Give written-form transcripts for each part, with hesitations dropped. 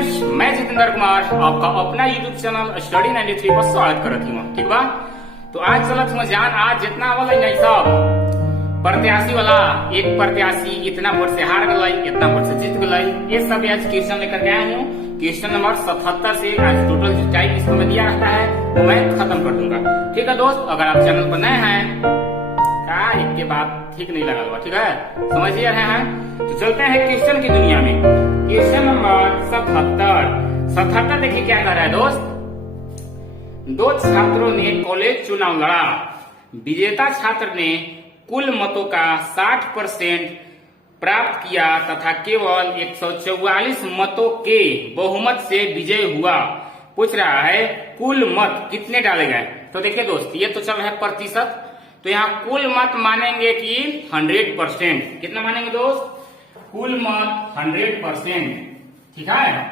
Friends, मैं जितेंद्र कुमार आपका अपना यूट्यूब चैनल स्टडी 93 पर स्वागत करती हूँ। ठीक बा, तो आज चलत हुआ जान आज जितना वाला नहीं सब प्रत्याशी वाला एक प्रत्याशी इतना वोट से हार गई, इतना वोट से जीत गई, ये सब आज क्वेश्चन लेकर के आया हूँ। क्वेश्चन नंबर 77 से आज टोटल जो टाइम इसको में दिया रहता है वो मैं खत्म कर दूंगा। ठीक है दोस्त, अगर आप चैनल पर नए हैं का एक के बाद ठीक नहीं लगा हुआ, ठीक है, समझिए रहे हैं। तो चलते हैं क्वेश्चन की दुनिया में। क्वेश्चन नंबर 77 देखिए क्या कह रहा है दोस्त। दो छात्रों ने कॉलेज चुनाव लड़ा, विजेता छात्र ने कुल मतों का 60% प्राप्त किया तथा केवल 144 मतों के बहुमत से विजय हुआ। पूछ रहा है कुल मत कितने डाले गए। तो देखिए दोस्त, ये तो चल रहा है प्रतिशत, तो यहाँ कुल मत मानेंगे कि 100%। कितना मानेंगे दोस्त? कुल मत 100%। ठीक है,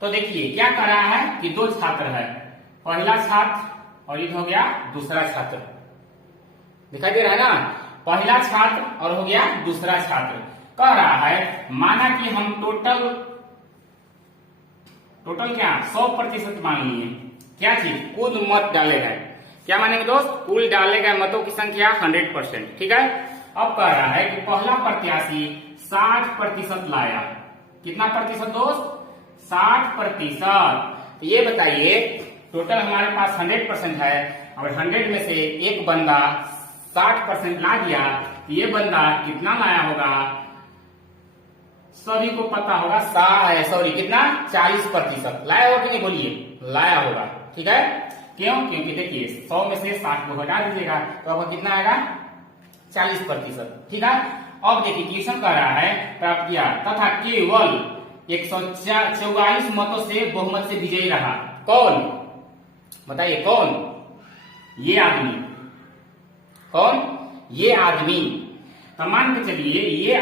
तो देखिए क्या कर रहा है कि दो छात्र है, पहला छात्र और ये हो गया दूसरा छात्र। दिखाई दे रहा है ना, पहला छात्र और हो गया दूसरा छात्र। कह रहा है माना कि हम टोटल क्या 100% मान लिए। क्या चीज? कुल मत डाले गए। क्या मानेंगे दोस्त? कुल डाले गए मतों की संख्या 100%। ठीक है, अब कह रहा है कि पहला प्रत्याशी 60% लाया। कितना प्रतिशत दोस्त? 60%। तो ये बताइए टोटल हमारे पास 100% है, और 100 में से एक बंदा 60% ला दिया, तो ये बंदा कितना लाया होगा? सभी को पता होगा, कितना 40% लाया होगा कि नहीं? बोलिए, लाया होगा। ठीक है, क्यों? क्योंकि देखिए 100 में से 60 को घटा दीजिएगा तो आपको कितना आएगा? 40%। ठीक है, अब देखिए क्वेश्चन कर रहा है प्राप्त किया तथा केवल 144 मतों से बहुमत से विजयी रहा। कौन? बताइए कौन? ये आदमी। कौन? ये आदमी। तो मान के चलिए ये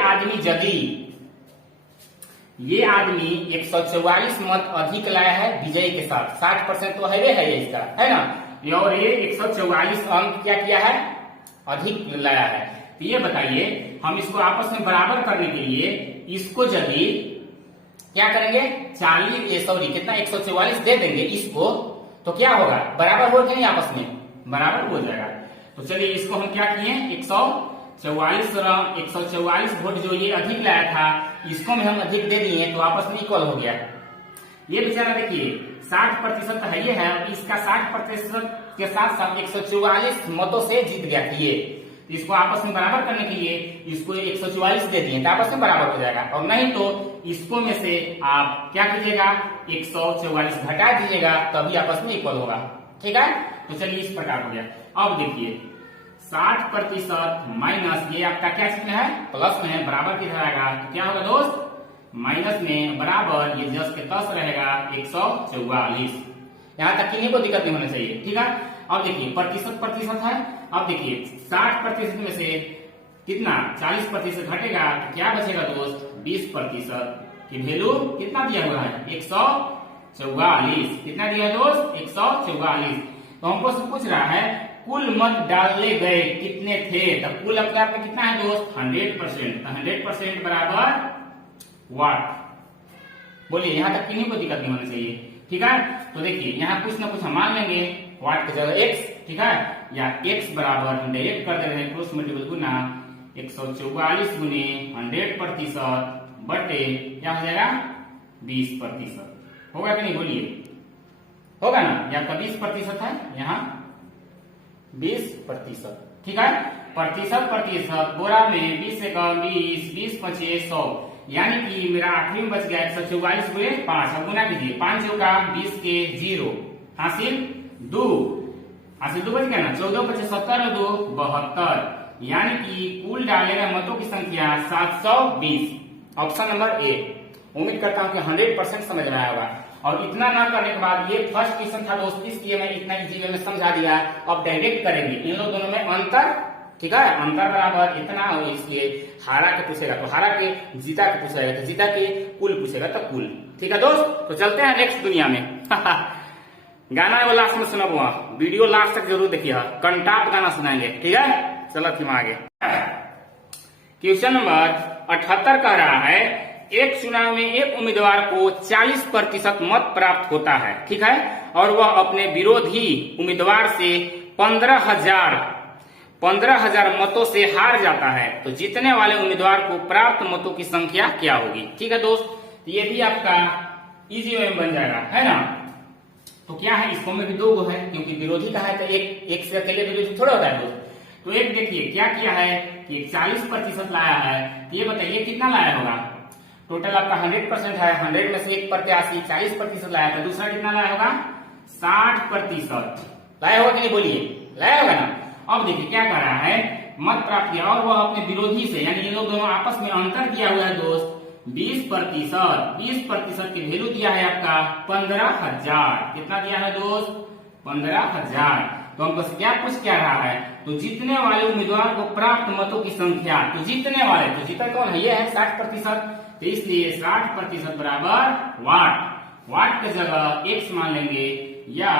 आदमी 144 मत अधिक लाया है विजय के साथ। 60% तो है इसका, है ना, और ये 144 अंक क्या किया है? अधिक लाया है। तो ये बताइए हम इसको आपस में बराबर करने के लिए इसको यदि क्या करेंगे? कितना 144 दे देंगे इसको, तो क्या होगा? बराबर हो कि नहीं? आपस में बराबर हो जाएगा। तो चलिए इसको हम क्या किए? 144 वोट जो ये अधिक लाया था इसको में हम अधिक दे दिए तो आपस में इक्वल हो गया। ये बेचारा देखिए 60% है, ये है, इसका 60% के साथ साथ 144 मतों से जीत गया था ये। इसको आपस में बराबर करने के लिए इसको 144 दे दिए तो आपस में बराबर हो जाएगा, और नहीं तो इसको में से आप क्या कीजिएगा? 144 घटा दीजिएगा, तभी आपस में इक्वल होगा। ठीक है, तो चलिए इस प्रकार हो गया। अब देखिए 60% माइनस ये आपका क्या चिन्ह है? प्लस में है, बराबर किधर आएगा? तो क्या होगा दोस्त? माइनस में बराबर ये 10 के 10 रहेगा 144। यहाँ तक किन्हीं को दिक्कत नहीं होना चाहिए। ठीक है, अब देखिए प्रतिशत है। अब देखिए 60% में से कितना 40% घटेगा तो क्या बचेगा दोस्त? 20% की वैल्यू कितना दिया हुआ है? 144। कितना दिया है दोस्त? 144। तो हमको से पूछ रहा है कुल मत डालने गए कितने थे। तो कुल अपने आप में कितना है दोस्त? 100%। 100% बराबर वाट। बोलिए, यहाँ तक किन्हीं को दिक्कत नहीं होना चाहिए। ठीक है, तो देखिए यहाँ कुछ ना कुछ हम मान लेंगे, वाट की जगह x। ठीक है, या x बराबर हम डायरेक्ट कर दे रहे हैं क्रॉस मल्टीपल गुना 144 गुने 100% बटे क्या हो जाएगा? 20%। होगा कि नहीं? बोलिए, होगा ना? यहाँ का 20% है, यहाँ 20%। ठीक है, प्रतिशत बोरा में 20 से कम 20, 20 25 100, यानी कि मेरा आखिरी में बच गया 144 गुणे 5। अब गुना कीजिए, 5 का 20 के 0 हासिल 2 बच गया ना। 14 25 70 2 72, यानी कि कुल डाले गए मतों की संख्या 720। Option number A. उम्मीद करता हूँ कि 100% समझ में आया होगा। और इतना ना करने के बाद ये फर्स्ट क्वेश्चन था दोस्त, इसलिए मैं इतना इजी वे में समझा दिया। अब डायरेक्ट करेंगे इन लोग दोनों में अंतर। ठीक है, अंतर बराबर इतना हो, इसलिए हारा के पूछेगा तो हारा के, जीता के पूछेगा तो जीता के, कुल पूछेगा तो कुल। ठीक है दोस्त, तो चलते हैं नेक्स्ट दुनिया में। गाना वो लास्ट में सुनाऊंगा, वीडियो लास्ट तक जरूर देखिए, कंटाप गाना सुनाएंगे। ठीक है, चलो फिर आगे। क्वेश्चन नंबर 78 कह रहा है एक चुनाव में एक उम्मीदवार को 40% मत प्राप्त होता है, ठीक है, और वह अपने विरोधी उम्मीदवार से 15,000 मतों से हार जाता है, तो जीतने वाले उम्मीदवार को प्राप्त मतों की संख्या क्या होगी। ठीक है दोस्त, ये भी आपका इजी वे में बन जाएगा, है ना। तो क्या है, इसको में भी दो गो है, क्योंकि विरोधी का है तो एक से अकेले विरोधी थोड़ा होता है दोस्त। तो एक देखिए क्या किया है कि 40% लाया है, तो ये बताइए कितना लाया होगा। टोटल आपका 100% है, 100 में से एक प्रत्याशी 40% लाया, तो दूसरा कितना लाया होगा, 60% लाया होगा कि नहीं, बोलिए, लाया होगा ना। अब देखिए क्या कर रहा है, मत प्राप्त किया और वह अपने विरोधी से, यानी ये लोग दोनों आपस में अंतर दिया हुआ है दोस्त 20% की वैल्यू दिया है आपका 15,000। कितना दिया है दोस्त, 15,000। तो हमको क्या पूछ क्या रहा है, तो जीतने वाले उम्मीदवार को प्राप्त मतों की संख्या। तो जीतने वाले, तो जीता कौन है, ये है 60%, तो इसलिए 60% बराबर वाट के जगह x मान लेंगे, या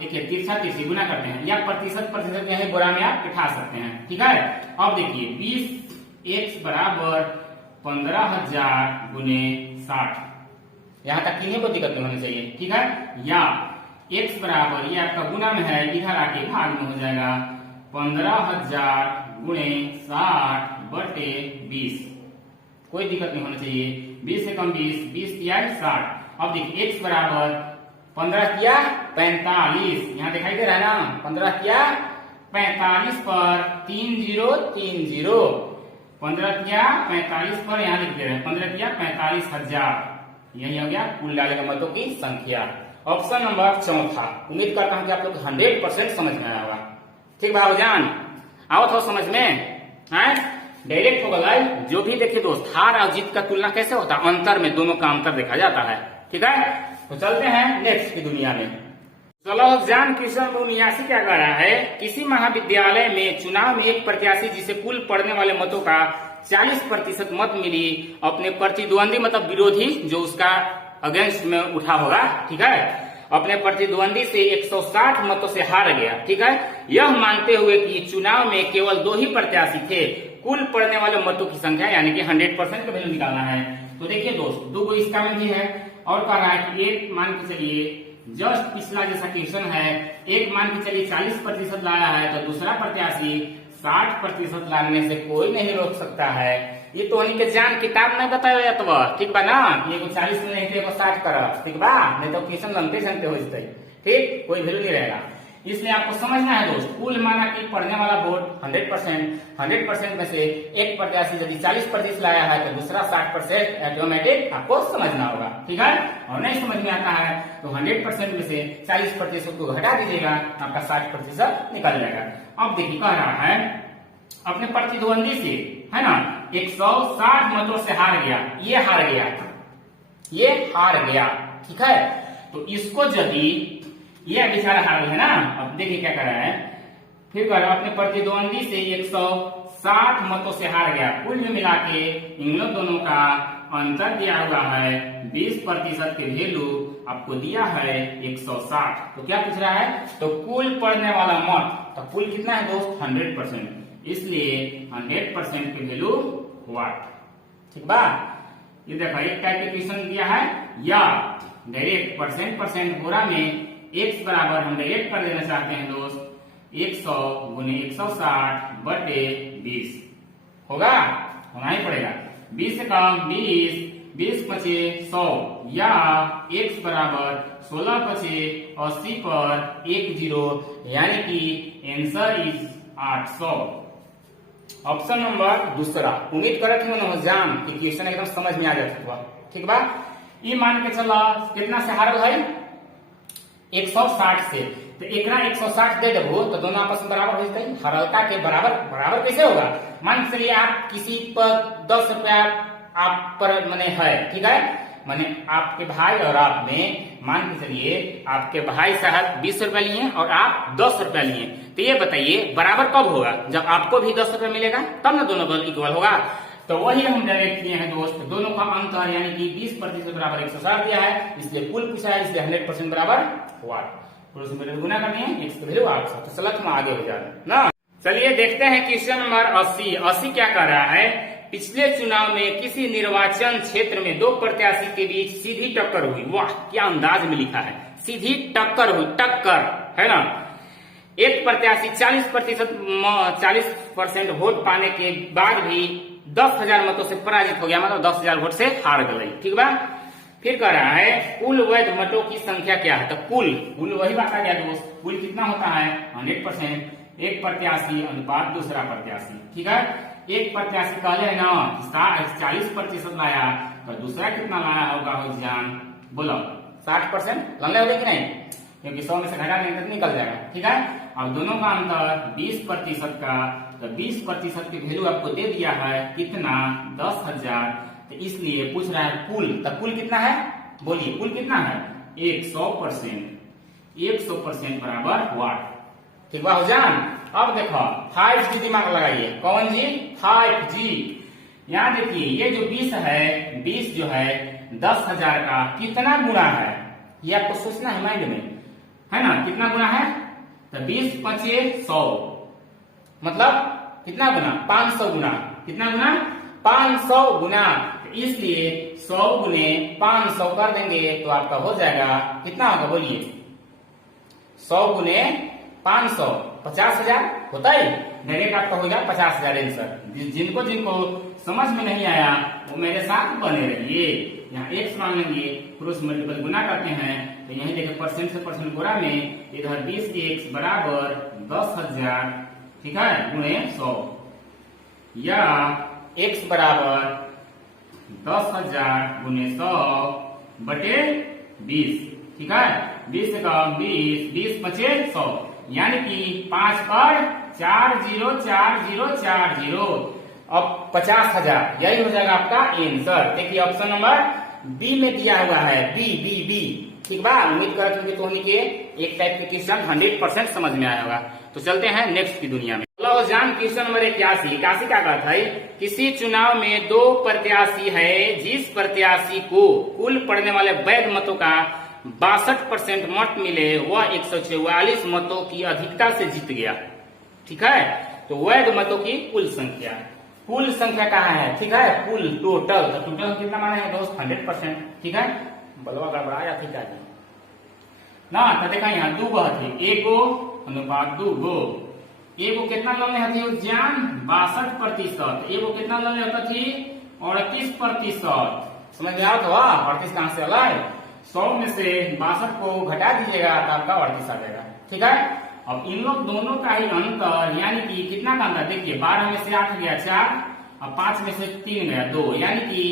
देखिए तिरछा तिरछी गुना करते हैं, या प्रतिशत यही बोरा में आप बिठा सकते हैं। ठीक है, अब देखिए 20x बराबर 15,000 गुने 60, यहां तक किन्हीं को दिक्कत नहीं होनी चाहिए। ठीक है, या x बराबर, ये आपका गुना में है, इधर आके भाग में हो जाएगा 15,000 गुणे 60 बटे 20, कोई दिक्कत नहीं होना चाहिए। 20 से कम 20 किया 60। अब देखिए x बराबर 15 किया 45, यहाँ दिखाई दे रहा है ना, 15 किया 45 पर 3030, 15 किया 45 पर यहाँ लिख दे रहे हैं, 15 किया 45,000, यही हो गया कुल डाले गए मतों की संख्या। ऑप्शन नंबर चौथा। उम्मीद करता हूँ कि आप लोग 100% समझ में आया होगा। ठीक भाईजान, आओ थोड़ा समझ में है, डायरेक्ट होगा लाइव। जो भी देखे दोस्त, हार और जीत का तुलना कैसे होता है, अंतर में, दोनों का अंतर देखा जाता है। ठीक है, तो चलते हैं नेक्स्ट की दुनिया में। चलो, जान कृष्ण मुनियासी क्या कह रहा है, किसी महाविद्यालय में चुनाव में एक प्रत्याशी जिसे कुल पड़ने वाले मतों का 40% मत मिली, अपने प्रतिद्वंदी मतलब विरोधी जो उसका अगेंस्ट में उठा होगा, ठीक है, अपने प्रतिद्वंदी से 160 मतों से हार गया। ठीक है, यह मानते हुए कि चुनाव में केवल 2 ही प्रत्याशी थे, कुल पड़ने वाले मतों की संख्या यानी कि 100% का वैल्यू निकालना है। तो देखिए दोस्त, 2 गो इसका में भी है, और कह रहा है कि एक मान के चलिए जस्ट पिछला जैसा क्वेश्चन है, एक मान के चलिए 40% लाया है, तो दूसरा प्रत्याशी 60% लाने से कोई नहीं रोक सकता है। ये तो उन्हीं के जान किताब में बताया तो, ठीक बा ना, ये 40 में नहीं थे 60 कर, ठीक बा, नहीं तो क्वेश्चन लंबे चलते हो जाते, ठीक, कोई वैल्यू नहीं रहेगा। इसलिए आपको समझना है दोस्त, कुल माना कि पढ़ने वाला वोट 100% में से एक प्रत्याशी यदि 40% लाया है तो दूसरा 60%, ऑटोमेटिक आपको समझना होगा। ठीक है, और नहीं समझ में आता है तो 100% में से 40% को घटा दीजिएगा, आपका 60% निकल जाएगा। अब देखिए कह रहा है अपने प्रतिद्वंदी से, है ना, 160 मतों से हार गया, ये हार गया, ठीक है। तो इसको यदि ये बेचारा हार है ना, अब देखिए क्या कर रहा है, फिर कर अपने प्रतिद्वंदी से 160 मतों से हार गया, कुल मिला के इन लोग दोनों का अंतर दिया हुआ है 20% के वैल्यू आपको दिया है 160। तो क्या पूछ रहा है, तो कुल पड़ने वाला मत, तो कुल कितना है दोस्त 100%, इसलिए 100% की वैल्यू वाट। ठीक बा, ये देखो एक टाइप के क्वेश्चन दिया है, या डायरेक्ट परसेंट बोरा में x बराबर हम डायरेक्ट कर देना चाहते हैं दोस्त 100 गुने 160 बटे 20 होगा, होना ही पड़ेगा। 20 से कम 20 पचे 100, या x बराबर 16 पचे 80 पर 10, यानी कि आंसर इज 800। ऑप्शन नंबर दूसरा। उम्मीद करत हूँ जान कि क्वेश्चन एकदम समझ में आ जाता। ठीक बा, ये मान के चला कितना से हारल है 160 से, तो एकरा 160 दे देबो तो दोनों आपस में बराबर हो जाते। हरलता के बराबर कैसे होगा, मान के चलिए आप किसी पर 10 रुपया आप पर मने है, ठीक है, माने आपके भाई और आप में, मान के चलिए आपके भाई साहब 20 रुपया लिए और आप 10 रुपया लिए, तो ये बताइए बराबर कब होगा, जब आपको भी 10 रुपया मिलेगा तब ना दोनों इक्वल होगा। तो वही हम डायरेक्ट किए हैं दोस्त, दोनों का अंतर यानी कि 20% बराबर 160 दिया है, इसलिए कुल पूछा है, इसलिए 100% बराबर वाट, गुना करनी है, x की वैल्यू 800। तो चलो हम आगे हो जाए ना। चलिए देखते हैं क्वेश्चन नंबर 80 क्या कर रहा है, पिछले चुनाव में किसी निर्वाचन क्षेत्र में दो प्रत्याशी के बीच सीधी टक्कर हुई। वाह, क्या अंदाज में लिखा है, सीधी टक्कर हुई, टक्कर है ना। एक प्रत्याशी 40% वोट पाने के बाद भी 10,000 मतों से पराजित हो गया, मतलब 10,000 वोट से हार गई। ठीक बा। फिर कह रहा है कुल वैध मतों की संख्या क्या है, तो कुल वही बात आ गया दोस्त। कुल कितना होता है 100%, एक प्रत्याशी अनुपात दूसरा प्रत्याशी। ठीक है, एक प्रत्याशी कहले है ना 40% लाया, तो दूसरा कितना लाया होगा हो जान, बोलो 60% लाने होगा कि नहीं, क्योंकि 100 में से घटा देंगे तो निकल जाएगा। ठीक है, अब दोनों का अंतर 20% का, तो 20% की वैल्यू आपको दे दिया है कितना 10,000, तो इसलिए पूछ रहा है कुल, तो कुल कितना है, बोलिए कुल कितना है 100%, 100% बराबर वाट। ठीक बा हो जान। अब देखो 5G दिमाग लगाइए, कौन जी 5G। यहाँ देखिए ये जो 20 है, 20 जो है 10,000 का कितना गुना है, ये आपको सोचना है माइंड में, है ना। कितना गुना है, तो 20 5 100, मतलब कितना गुना 500 गुना, कितना गुना 500 गुना। इसलिए 100 गुने 500 कर देंगे तो आपका हो जाएगा कितना होगा, बोलिए 100 गुने 500 50,000 होता है, डायरेक्ट आपका हो जाएगा 50,000 आंसर। जिनको जिनको समझ में नहीं आया वो मेरे साथ बने रहिए। यहाँ x मान लेंगे, क्रॉस मल्टीपल गुना करते हैं, तो यही देखिए परसेंट से परसेंट गुणा में इधर 20x बराबर 10,000, ठीक है, गुणे 100, या x बराबर 10,000 गुणे 100 बटे 20। ठीक है, 20 से कम 20, 20 5 100, यानी कि 5 पर 404040, अब 50,000, यही हो जाएगा आपका आंसर। देखिए ऑप्शन नंबर बी में दिया हुआ है, बी बी बी। ठीक बा, उम्मीद करते हैं तो के एक टाइप के क्वेश्चन 100% समझ में आया होगा। तो चलते हैं नेक्स्ट की दुनिया में। जान क्वेश्चन नंबर 81 का कहता है किसी चुनाव में दो प्रत्याशी है, जिस प्रत्याशी को कुल पड़ने वाले वैध मतों का 62% मत मिले वह 144 मतों की अधिकता से जीत गया। ठीक है, तो वैध मतों की कुल संख्या कहाँ है, ठीक है, कुल टोटल, तो टोटल कितना माना है दोस्त 100%। ठीक है, बलवा गड़बड़ाया ठीक है ना। तो देखा यहाँ दू गो हथी, एगो अनुपात दू गो, एगो कितना लड़ने हथी जान 62%, एगो कितना लड़ने होता थी 38%। समझ में आ तो 38 कहां से अलग, 100 में से 62 को घटा दीजिएगा तो आपका 38 आ जाएगा। ठीक है, अब इन लोग दोनों का ही अंतर, यानी कि कितना का अंतर देखिए, 12 में से 8 गया 4, अब 5 में से 3 गया 2, यानी कि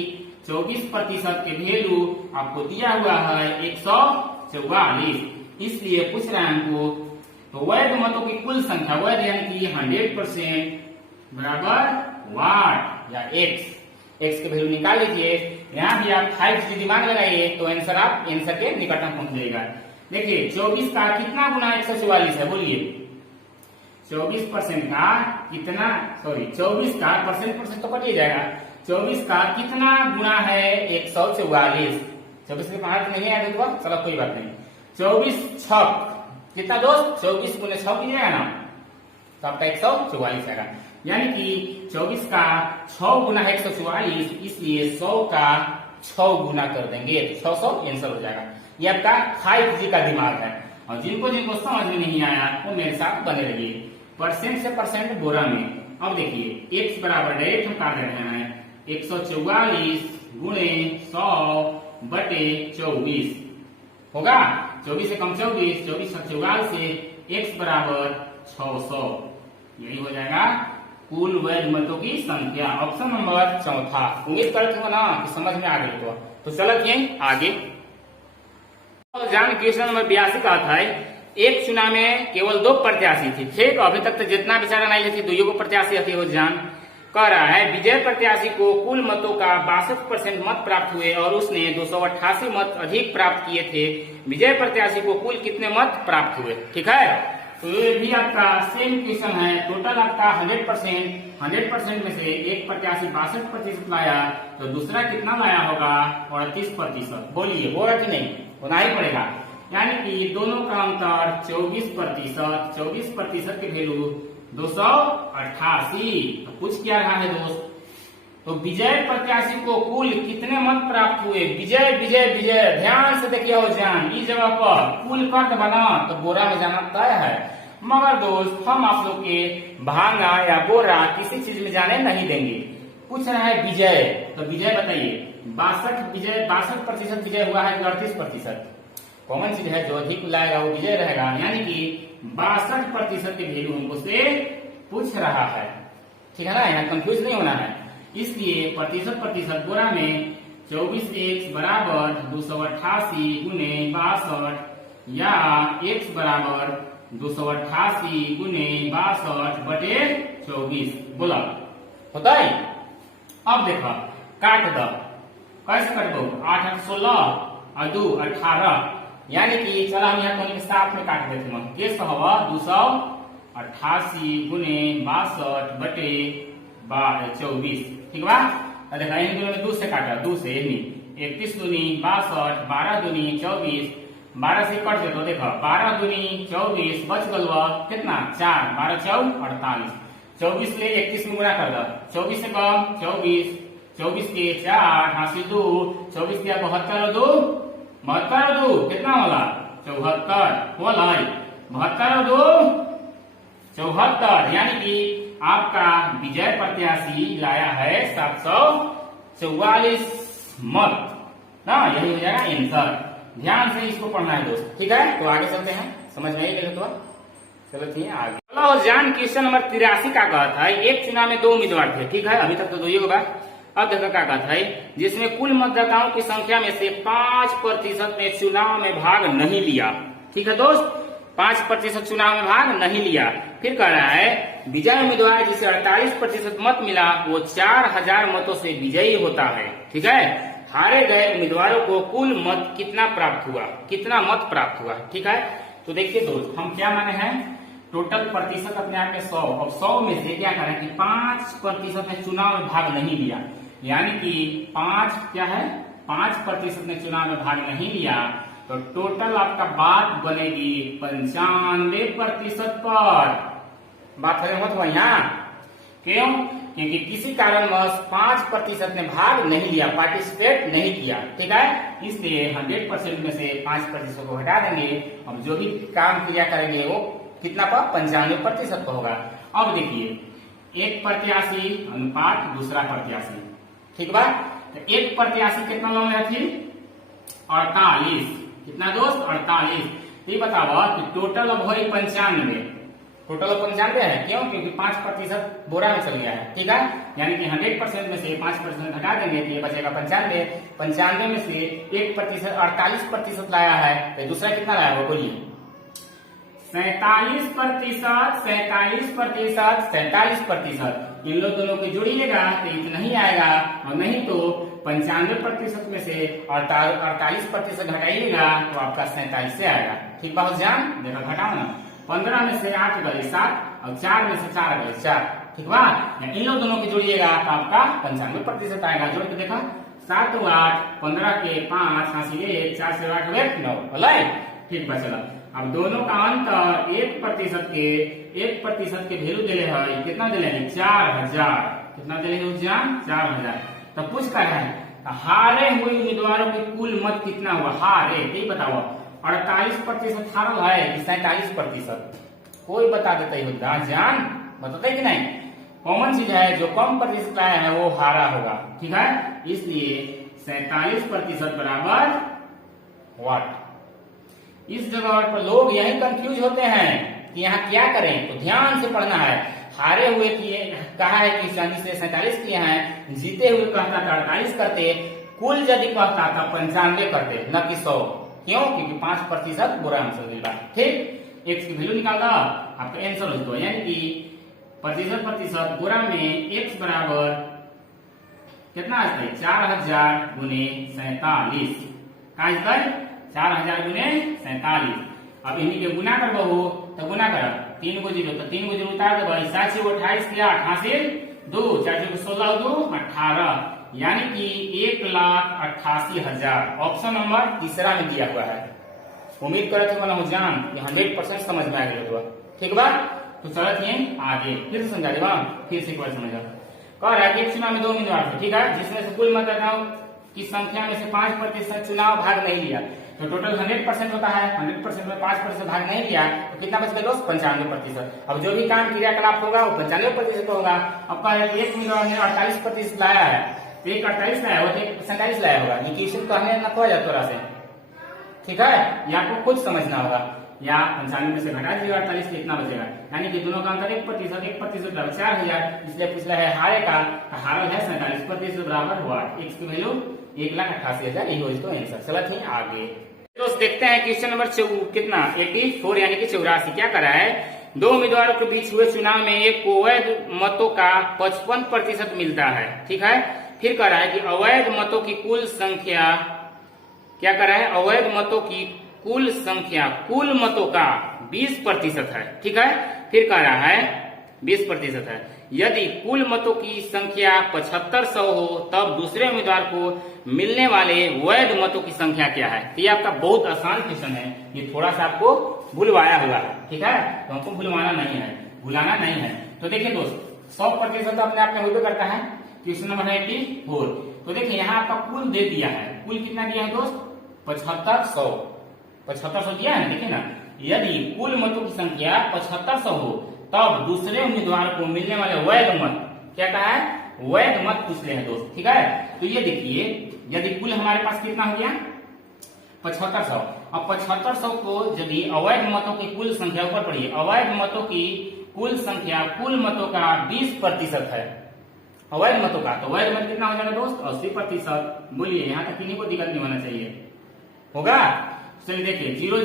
24% के वैल्यू आपको दिया हुआ है 144। इसलिए पूछ रहे हैं हमको तो वैध मतों की कुल संख्या, वैध यानी कि 100% बराबर वाट या x की वैल्यू निकाल लीजिए। यहाँ भी आप 5G दिमाग लगाइए तो आंसर के निकटतम पहुंच जाएगा। देखिए 24 का कितना गुना 144 है, बोलिए 24% का कितना, 24 का परसेंट तो कट ही जाएगा, 24 का कितना गुना है 144, 24 के बाहर नहीं आया तो चलो कोई बात नहीं, 24 छक कितना दोस्त 24 गुने 6 कीजिएगा ना तो आपका 144 आएगा, यानी कि 24 का 6 गुना है 144, इसलिए 100 का 6 गुना कर देंगे तो 600 आंसर हो जाएगा। ये आपका 5G का दिमाग है, और जिनको जिनको समझ में नहीं आया वो मेरे साथ बने रहिए। परसेंट से परसेंट बोरा में, अब देखिए x बराबर डायरेक्ट हम काट रहे हैं 144 गुणे 100 बटे 24 होगा, 24 से कम 24, 24 से 44 से x बराबर 600, यही हो जाएगा कुल वैध मतों की संख्या। ऑप्शन नंबर चौथा। उम्मीद करते हो ना कि समझ में आ गई तो चलिए आगे। जान क्वेश्चन नंबर 82 का था एक चुनाव में केवल 2 प्रत्याशी थी। ठीक, अभी तक तो जितना विचार नहीं थी 2 को प्रत्याशी थी वो जान कह रहा है विजय प्रत्याशी को कुल मतों का 62% मत प्राप्त हुए और उसने 288 मत अधिक प्राप्त किए थे। विजय प्रत्याशी को कुल कितने मत प्राप्त हुए। ठीक है, तो ये भी आपका सेम क्वेश्चन है। टोटल आपका 100% में से एक प्रत्याशी 62% लाया तो दूसरा कितना लाया होगा 38%। बोलिए होगा कि नहीं, होना ही पड़ेगा, यानी कि दोनों का अंतर 24%, 24% की वैल्यू 288। तो कुछ क्या रहा है दोस्त तो विजय प्रत्याशी को कुल कितने मत प्राप्त हुए? विजय विजय विजय, ध्यान से देखिए हो जान, इस जगह पर कुल कर बना तो बोरा में जाना तय है। मगर दोस्त हम आप लोग के भांगा या बोरा किसी चीज में जाने नहीं देंगे। पूछ रहा है विजय, तो विजय बताइए 62% विजय हुआ है, 38%। कॉमन चीज है, जो अधिक लाएगा वो विजय रहेगा, यानी कि 62% के वैल्यू हमको से पूछ रहा है। ठीक है ना, यहाँ कंफ्यूज नहीं होना है। इसलिए प्रतिशत बोरा में 24x बराबर 288 गुने 62 या x बराबर 288 गुने 62 बटे 24 बोला होता है। अब देखो काट दो, कैसे काट दो? 8 8 16 और 2 18, यानी कि चलो हम यहाँ को साथ में काट देते हैं। केस हवा 288 गुने 62 बटे 24, ठीक बा? देखा इन दोनों में 2 से काटा, 2 से 31 दूनी 62, 12 दूनी 24, 12 से कट जाए तो देखो 12 दूनी 24 बच गल कितना 4, 12 4 48, 24 ले 31 में गुणा कर दो, 24 से कम 24, 24 के 4 हासिल 2, 24 के 72 2 72 2 कितना होला 74 होला 72 2 74, यानी कि आपका विजय प्रत्याशी लाया है 744 मत ना, यही हो जाएगा आंसर। ध्यान से इसको पढ़ना है दोस्त, ठीक है? तो आगे चलते हैं, समझ में गए तो चलो ठीक है आगे। चलो जान क्वेश्चन नंबर 83 का कहता है एक चुनाव में 2 उम्मीदवार थे, ठीक है? अभी तक तो 2 ही होगा। अब देखो क्या कहता है, जिसमें कुल मतदाताओं की संख्या में से 5% ने चुनाव में भाग नहीं लिया। ठीक है दोस्त, 5% चुनाव में भाग नहीं लिया। फिर कह रहा है विजय उम्मीदवार जिसे 48% मत मिला वो 4000 मतों से विजयी होता है। ठीक है, हारे गए उम्मीदवारों को कुल मत कितना प्राप्त हुआ, कितना मत प्राप्त हुआ। ठीक है, तो देखिए दोस्त हम क्या माने हैं, टोटल प्रतिशत अपने आप में 100, अब 100 में से क्या करें कि 5% ने चुनाव में भाग नहीं लिया, यानी कि 5 क्या है 5% ने चुनाव में भाग नहीं लिया, तो टोटल आपका बात बनेगी 95% पर। बात है मत हुआ यहाँ, क्यों? क्योंकि किसी कारणवश 5% ने भाग नहीं लिया, पार्टिसिपेट नहीं किया। ठीक है, इसलिए 100% में से 5% को हटा देंगे। अब जो भी काम क्रिया करेंगे वो कितना पर 95% का होगा। अब देखिए एक प्रत्याशी अनुपात दूसरा प्रत्याशी, ठीक बा? तो एक प्रत्याशी कितना लोग में थी 48, कितना दोस्त 48। ये बताओ कि टोटल अब हो 95, टोटल अब 95 है, क्यों? क्योंकि 5% बोरा में चल गया है। ठीक है, यानी कि 100% में से 5% हटा देंगे तो ये बचेगा 95। 95 में से 1% 48% लाया है, तो दूसरा कितना लाया वो बोलिए? 47%। इन लोग दोनों को जोड़िएगा तो इतना ही आएगा, और नहीं तो 95% में से 48% घटाइएगा तो आपका 47 से आएगा। ठीक बात जान, देखो घटाओ ना, 15 में से 8 गए 7 और 4 में से 4 गए 4। ठीक बा, इन लोग दोनों को जोड़िएगा तो आपका 95% आएगा। जोड़ के देखा 7 8 15 के 5 हासिल 1 4 से 8 8 9 बोला। ठीक बा, चलो अब दोनों का अंतर 1% के वैल्यू दिले है, कितना दिले है 4000, कितना दिले है जान 4000। तो पूछ कर रहा है हारे हुए उम्मीदवारों की कुल मत कितना हुआ, हारे यही बताओ 48% हारल है कि 47%, कोई बता देता ही होता जान, बताते कि नहीं? कॉमन चीज है, जो कम प्रतिशत लाया है वो हारा होगा। ठीक है, इसलिए 47% बराबर व्हाट। इस जगह पर लोग यही कंफ्यूज होते हैं कि यहाँ क्या करें, तो ध्यान से पढ़ना है। हारे हुए किए कहा है कि 47 किए हैं, जीते हुए कहता था 48 करते, कुल यदि कहता था 95 करते, न कि 100। क्यों? क्योंकि 5% बुरा आंसर मिल रहा है। ठीक, एक्स की वैल्यू निकालना आपका आंसर हो, यानी कि प्रतिशत बुरा में एक्स बराबर कितना आता है 4000 गुने 47, कहा आता है 4000 गुने 47। अब इन्हीं के गुना कर बहु तो गुना कर 3 को 0 तो 3 को 0 उतार दो, 7 से 28 किया 88 2 4 से 16 2 18, यानी कि 1,88,000। ऑप्शन नंबर तीसरा में दिया हुआ है। उम्मीद करते हो ना जान 100% समझ में आ गया। ठीक बा, तो चलत हैं आगे, फिर से समझा देवा, फिर से एक बार समझा। कह रहा है कि एक चुनाव में 2 उम्मीदवार थे, ठीक है, जिसमें से कुल मतदाताओं की संख्या में से 5% चुनाव भाग नहीं लिया, तो टोटल 100% होता है। 100% में 5% भाग नहीं लिया तो कितना बच गया दोस्त? 95%। अब जो भी काम क्रियाकलाप होगा वो 95% होगा। अब एक उम्मीदवार ने 48% लाया है, तो एक 48 लाया होगा, तो एक 47 लाया होगा। ये क्वेश्चन कहने न खो जाए थोड़ा से, ठीक है, ये आपको खुद समझना होगा। या 95 में से घटा दीजिएगा 48, कितना बचेगा? यानी कि दोनों का अंतर 1%, 1% बराबर 4000, इसलिए पूछला है हारे का, हारल है 47% बराबर हुआ x की वैल्यू 1,88,000। यही हो इसको आंसर। चलते हैं आगे दोस्त, देखते हैं क्वेश्चन नंबर कितना 84 यानी कि 84। क्या करा है? 2 उम्मीदवारों के बीच हुए चुनाव में एक को अवैध मतों का 55% मिलता है, ठीक है। फिर कह रहा है कि अवैध मतों की कुल संख्या, क्या कर रहा है? अवैध मतों की कुल संख्या कुल मतों का 20% है, ठीक है। फिर कह रहा है 20% है। यदि कुल मतों की संख्या 7500 हो तब दूसरे उम्मीदवार को मिलने वाले वैध मतों की संख्या क्या है? तो ये आपका बहुत आसान क्वेश्चन है, ये थोड़ा सा आपको भूलवाया हुआ है, ठीक है, तो हमको भूलवाना नहीं है, भुलाना नहीं है। तो देखिए दोस्त 100% अपने आप में होते करता है। क्वेश्चन नंबर 84, तो देखिए यहाँ आपका कुल दे दिया है, कुल कितना दिया है दोस्त? 7500 दिया है, देखिए ना। यदि कुल मतों की संख्या 7500 हो तब दूसरे उम्मीदवार को मिलने वाले वैध मत, क्या कहा है? वैध मत पूछ रहे हैं दोस्त, ठीक है। तो ये देखिए, यदि कुल हमारे पास कितना हो गया? 7500। अब 7500 को यदि अवैध मतों की कुल संख्या, ऊपर पढ़िए, अवैध मतों की कुल संख्या कुल मतों का 20% है, अवैध मतों का, तो वैध मत कितना हो जाएगा दोस्त? 80%। बोलिए, यहाँ तक किन्हीं को दिक्कत नहीं होना चाहिए, होगा। चलिए देखिए 0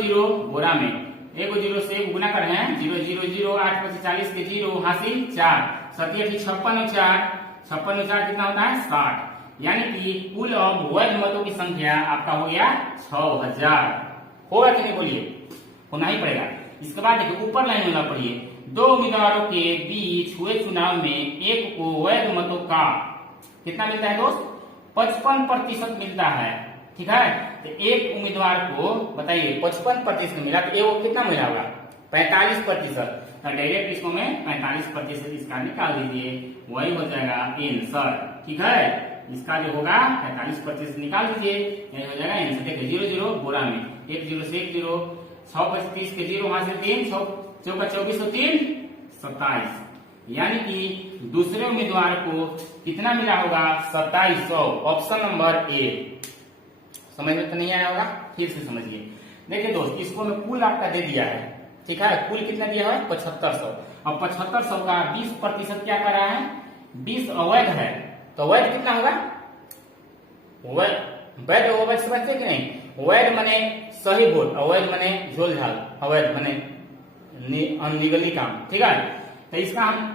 गोरा में एक 0 से गुना कर रहे हैं, 0 0 0 8 25 40 के 0 हासिल 4 7 56 4 कितना होता है? 60। यानी कि कुल अब वैध मतों की संख्या आपका हो गया 6000। होगा कि नहीं? बोलिए, होना ही पड़ेगा। इसके बाद देखिए ऊपर लाइन में पढ़िए, 2 उम्मीदवारों के बीच हुए चुनाव में एक को वैध मतों का कितना मिलता है दोस्त? 55% मिलता है, ठीक है। तो एक उम्मीदवार को बताइए 55% मिला, तो वो कितना मिला होगा? 45%। तो डायरेक्ट इसको में 45% इसका निकाल दीजिए, वही हो जाएगा आंसर, ठीक है। इसका जो होगा 45% निकाल दीजिए, यही हो जाएगा आंसर। देखिए 0 0 गोरा में 1 0 से 1 0 6 25 30 के 0 वहां से 3 6 चौका 24 और 3 27। यानी कि दूसरे उम्मीदवार को कितना मिला होगा? 2700। Option number A. समझ में तो नहीं आया होगा, फिर से समझिए। देखिए दोस्त, इसको में कुल आपका दे दिया है, ठीक है, कुल कितना दिया है? 7500। अब 7500 का 20% क्या कर रहा है? 20 अवैध है, तो वैध कितना होगा? वैध अवैध समझते कि नहीं? वैध मने सही वोट, अवैध मने झोल झाल, अवैध मने अनलीगली काम, ठीक है। तो इसका हम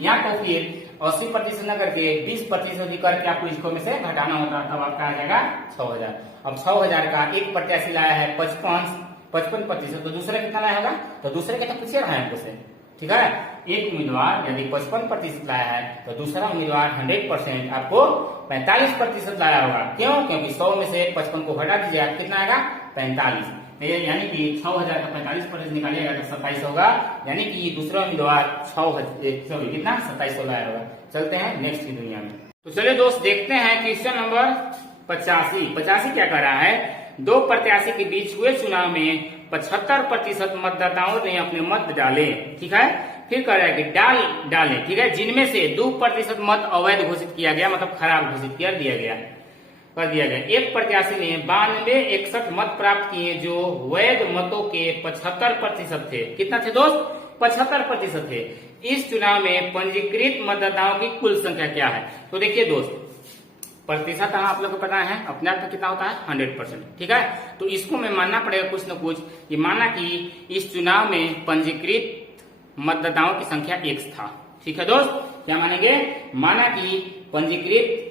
यहाँ तो फिर 80% न करके 20% भी करके आपको इसको में से घटाना होता है, तब आपका आ जाएगा 6000। अब 6000 का एक प्रत्याशी लाया है 55%, तो दूसरे कितना लाया होगा? तो दूसरे के तो पूछे रहा है हमको से, ठीक है। एक उम्मीदवार यदि 55% लाया है तो दूसरा उम्मीदवार 100% आपको 45% लाया होगा। क्यों? क्योंकि 100 में से 55 को हटा दीजिए, कितना आएगा? 45। यानी कि 6000 का 45% निकालिएगा तो 27 होगा। यानी कि दूसरा उम्मीदवार 6 कितना 2700 लाया होगा। चलते हैं नेक्स्ट की दुनिया में। तो चलिए दोस्त देखते हैं क्वेश्चन नंबर 85 क्या कर रहा है? 2 प्रत्याशी के बीच हुए चुनाव में 75% मतदाताओं ने अपने मत डाले, ठीक है। फिर कह रहा है कि डाले, ठीक है, जिनमें से 2% मत अवैध घोषित किया गया, मतलब खराब घोषित कर दिया गया। एक प्रत्याशी ने 9261 मत प्राप्त किए जो वैध मतों के 75% थे। कितना थे दोस्त? 75% थे। इस चुनाव में पंजीकृत मतदाताओं की कुल संख्या क्या है? तो देखिए दोस्त, प्रतिशत आप लोग को पता है अपने आप में कितना होता है? 100%, ठीक है। तो इसको में मानना पड़ेगा कुछ न कुछ, ये माना कि इस चुनाव में पंजीकृत मतदाताओं की संख्या x था, ठीक है दोस्त। क्या मानेंगे? माना कि पंजीकृत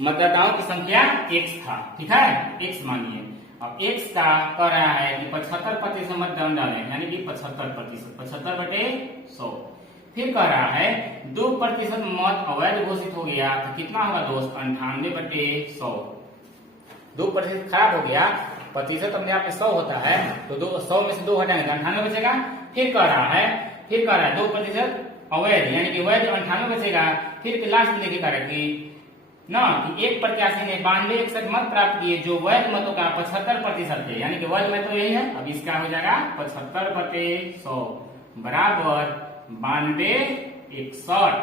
मतदाताओं की संख्या x था, ठीक है, x मानिए। अब x का कह रहा है कि 75% मतदान डाले, यानी कि 75%, 75/100। फिर कह रहा है 2% मत अवैध घोषित हो गया, तो कितना होगा दोस्त? 98/100। 2% खराब हो गया, प्रतिशत अपने आप में 100 होता है, तो 100 में से 2 हटाएंगे 98 बचेगा। फिर कह रहा है 2% अवैध, यानी कि वैध 98 बचेगा। फिर लास्ट में देखिए कार्य की ना कि एक प्रत्याशी ने 9261 मत प्राप्त किए जो वैध मतों का 75% है, यानी कि वैध मत तो यही है। अब इसका हो जाएगा 75/100 बराबर 9261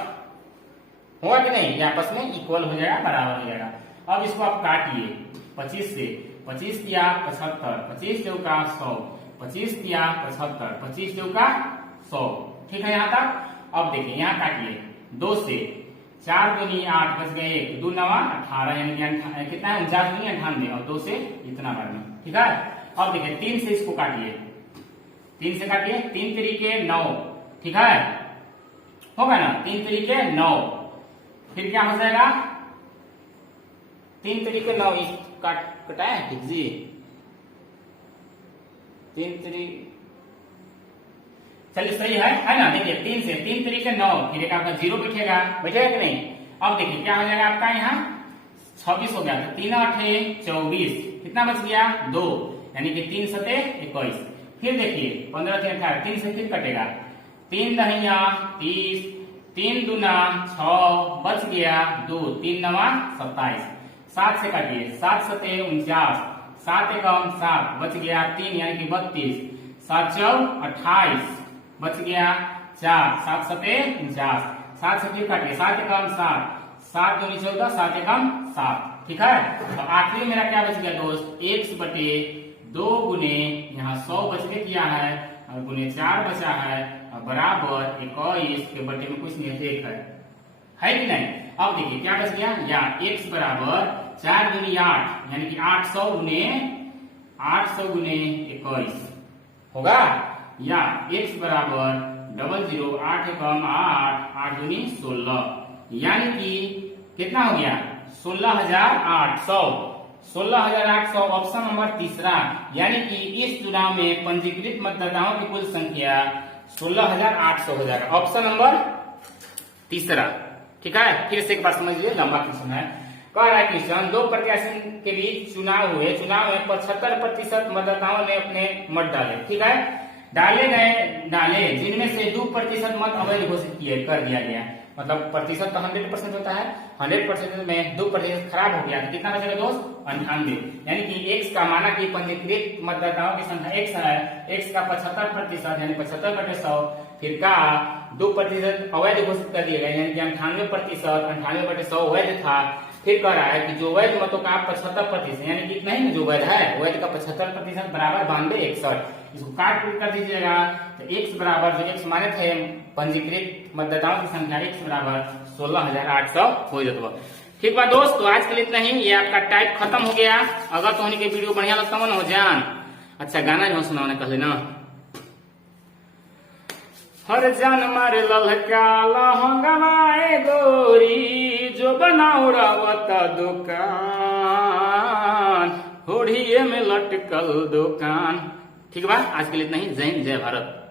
होगा कि नहीं, ये आपस में इक्वल हो जाएगा, बराबर हो जाएगा। अब इसको आप काटिए 25 से, 25 किया 75, 25 चौका 100, 25 किया 75, 25 चौका 100, ठीक है यहाँ तक। अब देखिए यहाँ काटिए 2 से, 4 दूनी 8 बच गए 1, 2 9 18, यानी कि कितना है 49 दूनी 98, और 2 से इतना बार में, ठीक है। अब देखिए 3 से इसको काटिए, 3 से काटिए, 3 तरीके 9, ठीक है, होगा ना, 3 तरीके 9, फिर क्या हो जाएगा 3 तरीके 9, कटाए ठीक जी, 3 तरीके, चलिए सही है ना। देखिए 3 से, 3 तरीके 9, फिर एक आपका 0 बैठेगा कि नहीं। अब देखिए क्या हो जाएगा आपका यहाँ 26 हो गया, तो 3 8 24, कितना बच गया 2, यानी कि 3 7 21। फिर देखिए 15 3 18, 3 से फिर कटेगा, 3 दहिया 30, 3 दूना 6 बच गया 2, 3 9 27, 7 से काटिए, 7 7 49, 7 एकम 7 बच गया 3, यानी कि 32, 7 4 28 बच गया 4, 7 7 49, 7 से फिर काटिए, 7 एकम 7, 7 दूनी 14, 7 एकम 7, ठीक है। तो आखिरी मेरा क्या बच गया दोस्त, x/2 गुने यहाँ 100 बच के किया है और गुने 4 बचा है और बराबर 21 के बटे में कुछ नहीं है, 1 है कि नहीं। अब देखिए क्या बच गया, या x बराबर 4 दूनी 8, यानी कि 800 गुने 21 होगा, या x बराबर 00 8 एकम 8, 8 दूनी 16, यानी कि कितना हो गया 16,800, 16,800 ऑप्शन नंबर तीसरा, यानी कि इस चुनाव में पंजीकृत मतदाताओं की कुल संख्या 16,800 हो जाएगा, ऑप्शन नंबर तीसरा, ठीक है। फिर से एक बार समझ लीजिए, लंबा क्वेश्चन है। कह रहा है क्वेश्चन, 2 प्रत्याशी के बीच चुनाव हुए, चुनाव में 75% मतदाताओं ने अपने मत डाले, ठीक है, डाले जिनमें से 2% मत अवैध घोषित कर दिया गया, मतलब प्रतिशत तो 100% होता है, 100% में 2% खराब हो गया, तो कितना बचेगा दोस्त 98, यानी कि x का माना कि पंजीकृत मतदाताओं की संख्या x है, x का 75% यानी 75/100, फिर का 2% अवैध घोषित कर दिया गया, यानी कि 98%, 98/100 वैध था। फिर कह रहा है कि जो वैध मतों का 75%, यानी कि नहीं जो वैध है वैध का 75% बराबर 9261, इसको काट कर दीजिएगा, तो x बराबर जो x माने थे पंजीकृत मतदाताओं की संख्या x बराबर 16,800 हो जाता। ठीक बा दोस्त, तो आज के लिए इतना ही, ये आपका टाइप खत्म हो गया। अगर तो के वीडियो बढ़िया लगता हो ना हो जान, अच्छा गाना जो सुनाने कहले ना, हर जान मारे ललका लहंगवाए गोरी जो बनावत दुकान, होड़िए में लटकल दुकान। ठीक बा, आज के लिए इतना ही। जय हिंद, जय भारत।